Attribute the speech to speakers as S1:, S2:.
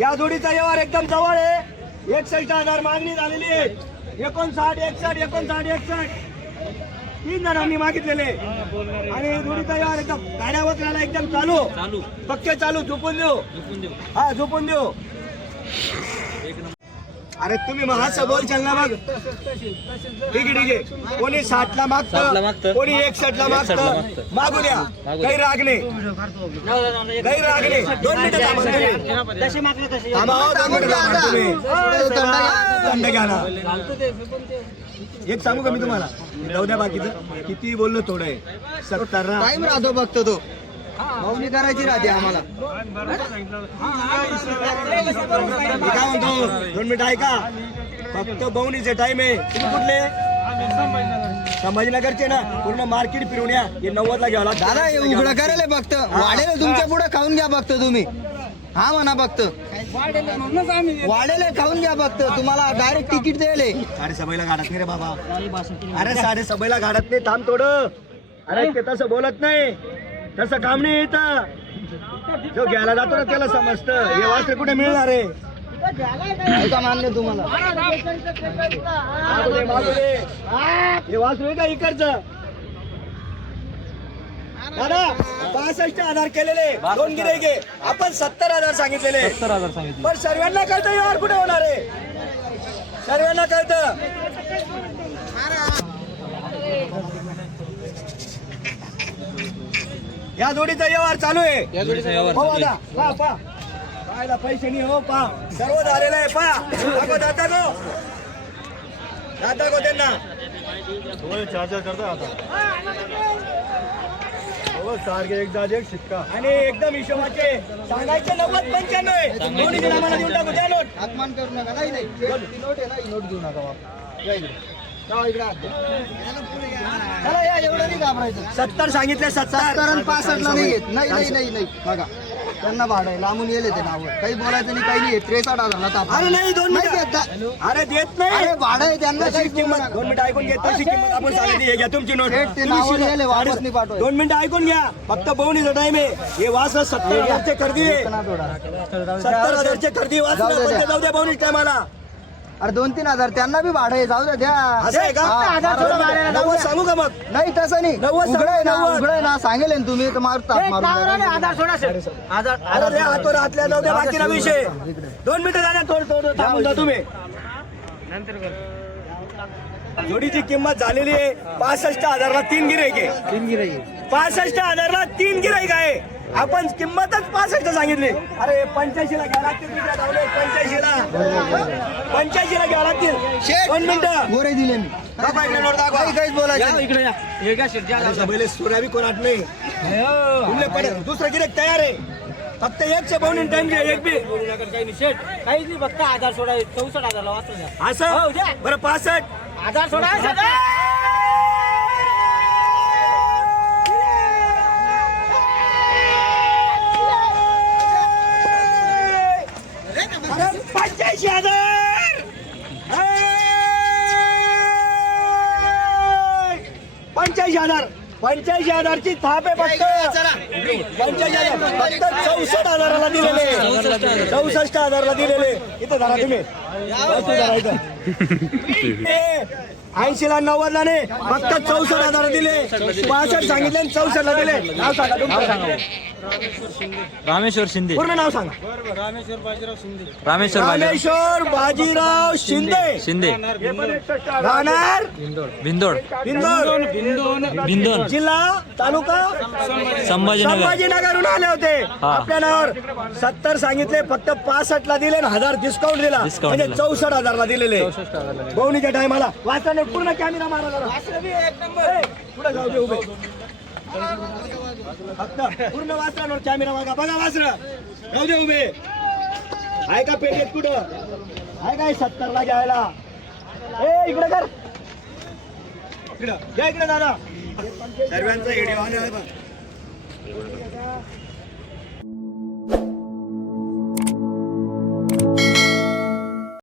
S1: या जोडीचा व्यवहार एकदम जवळ आहे. एकसष्ट हजार मागणी झालेली आहे. एकोणसाठ एकसष्ट एकोणसाठ एकसष्ट. तीन जणांनी मागितलेले. आणि जोडीचा व्यवहार एकदम गाड्या वगैरे एकदम चालू.
S2: चालू.
S1: पक्के चालू झोपून देऊ.
S2: झोपून देऊ.
S1: हा झोपून देऊ. अरे तुम्ही मग असं बोलशाल ना मग. ठीक आहे ठीक आहे. कोणी साठ ला
S2: साठला
S1: मागतं.
S2: मागतं.
S1: कोणी एकसठ ला
S2: एकसष्टला
S1: मागतं.
S2: मागतं.
S1: मागू द्या.
S2: मागू
S1: काही राग नाही काही राग नाही दोन मिनिटं थांबा तुम्ही.
S2: तसे मागले तसे.
S1: थांबा हो, दोन मिनिटं थांबा तुम्ही. दंड घ्या. ना. एक सांगू का मी तुम्हाला? जाऊ द्या बाकीचं. किती बोललो थोडं आहे. सत्तर ना
S3: राहतो फक्त तो. मागणी करायची राहते आम्हाला.
S1: मी काय म्हणतो दोन मिनिटं ऐका. फक्त बवणीचे टाइम आहे. तुम्ही कुठले? संभाजीनगरचे ना. पूर्ण मार्केट फिरून या. हे नव्वदला घ्यावं लागतं.
S3: दादा हे उघडं करायला फक्त. वाढेल तुमच्यापुढे खाऊन घ्या फक्त तुम्ही. हा म्हणा फक्त. वाढेल खाऊन घ्या फक्त. तुम्हाला डायरेक्ट तिकीट द्यायले
S1: साडे गाडत नाही रे बाबा. अरे साडे सबाईला गाडत नाही. थांब थोडं. अरे. ते तसं बोलत नाही. तसं काम नाही इथं. जो घ्यायला जातो ना त्याला समजतं. हे वास्त्र कुठे मिळणार आहे?
S3: ऐका मान्य तुम्हाला.
S1: हे वासरू आहे का इकडचं? दादा पासष्ट हजार केलेले. दोन गिरे आपण सत्तर हजार सांगितलेले.
S2: सत्तर हजार सांगितले.
S1: पण सर्वांना कळतं व्यवहार कुठे होणार आहे? सर्वांना कळतं. या जोडीचा व्यवहार चालू आहे.
S2: या जोडीचा व्यवहार
S1: हो
S2: चालू
S1: दादा
S2: आहे.
S1: पा पा. पाहायला पैसे नाही हो पा. सर्व झालेलं आहे पा. दाखव दादा गो. दादा गो त्यांना.
S4: चार्जर करता आता. हो सारखे एक जाज एक शिक्का.
S1: आणि एकदम हिशोबाचे सांगायचे नव्वद पंच्याण्णव. आहे दोन्ही जण आम्हाला देऊन टाकू द्या नोट.
S3: अपमान करू नका. नाही नाही. नोट आहे ना ही नोट घेऊ नका बाबा.
S1: सत्तर सांगितले
S3: सत्तर. पासष्टला नाही येत. नाही नाही नाही नाही. बघा. त्यांना भाडं आहे. लांबून येले ते नाव. काही बोलायचं नाही काही नाही. त्रेसष्ट हजारला ताप
S1: अरे नाही दोन मिनिटं. अरे देत नाही.
S3: अरे भाडं आहे त्यांना
S1: किंमत. दोन मिनिटं ऐकून घ्या तशी किंमत आपण सांगितली. हे घ्या तुमची नोट.
S3: ते
S1: अरे,
S3: नाही पाठवायचं.
S1: दोन मिनिटं ऐकून घ्या. फक्त बहुणीचा टाइम आहे. हे वास सत्तर हजारचे खरेदी सत्तर हजारचे खरेदी वास
S3: जाऊ द्या.
S1: बहुणीच टायमाला
S3: अरे दोन तीन हजार त्यांना बी भाडं आहे. जाऊ द्या द्या.
S1: असं आहे का?
S3: हा,
S1: नव्वद सांगू का मग?
S3: नाही तसं नाही.
S1: नव्वद
S3: उघड आहे ना
S1: नव्वद.
S3: उघड आहे ना सांगेल ना तुम्ही तर मारू ताप मारून.
S1: अरे रे हातवर हातल्या जाऊ द्या बाकीचा विषय. दोन मिनिटं झाल्या थोडं थोडं थांबून जा तुम्ही. जोडीची किंमत झालेली आहे पासष्ट हजारला तीन गिराईक आहे.
S3: तीन
S1: पासष्ट हजारला तीन गिराईक आहे. आपण किंमतच पासष्ट सांगितली. अरे पंच्याऐंशी ला घ्या लागतील पंच्याऐंशी ला पंच्याऐंशी ला घ्या लागतील. दोन मिनिटं.
S3: गोरे दिले मी.
S1: इकडे नोट दाखवा.
S3: काही काहीच बोलायचं नाही.
S2: इकडे या. हे
S1: सोडा नाही. तुमले दुसरं गिरेक तयार आहे. फक्त एकशे पाऊन टाइम घ्या एक बी.
S2: काही नाही. शेट काहीच नाही फक्त हजार सोळा चौसष्ट हजारला वाचलं द्या हो,
S1: असं
S2: द्या.
S1: बरं पासष्ट.
S2: हजार सोळा
S1: अरे पंच्याऐंशी हजार पंच्याऐंशी हजार पंच्याऐंशी हजारची थाप आहे फक्त. पंच्याऐंशी हजार फक्त चौसष्ट हजाराला दिलेले. चौसष्ट हजाराला दिलेले. इथं धरा तुम्ही. ऐंशी ला नव्वद ला नाही फक्त चौसष्ट हजार दिले. पासष्ट सांगितले चौसष्ट ला दिले. नाव सांगा.
S2: रामेश्वर शिंदे.
S1: पूर्ण नाव सांगा.
S2: रामेश्वर बाजीराव
S1: रामेश्वर बाजीराव शिंदे.
S2: शिंदे.
S1: राहणार?
S2: भिंदोड
S1: इंदोर
S2: भिंदोड
S1: जिल्हा तालुका?
S2: संभाजीनगर.
S1: संभाजीनगरहून आले होते. आपल्या नावावर सत्तर सांगितले फक्त पासष्ट ला दिले आणि हजार डिस्काउंट दिला.
S2: Discount
S1: म्हणजे
S2: दिला.
S1: चौसष्ट हजारला दिलेले. बहुणीच्या टायमाला वाचताना पूर्ण कॅमेरा मारा जरा. ए, पुढे जाऊ दे उभे. फक्त पूर्ण वाचरावर कॅमेरा मागा. बघा वाचर जाऊ दे उभे. आहे का पेटेत कुठं? आहे काय सत्तर ला घ्यायला? ए इकडे कर. इकडं. या इकडे दादा. सर्वांचा व्हिडिओ आला आहे बघ.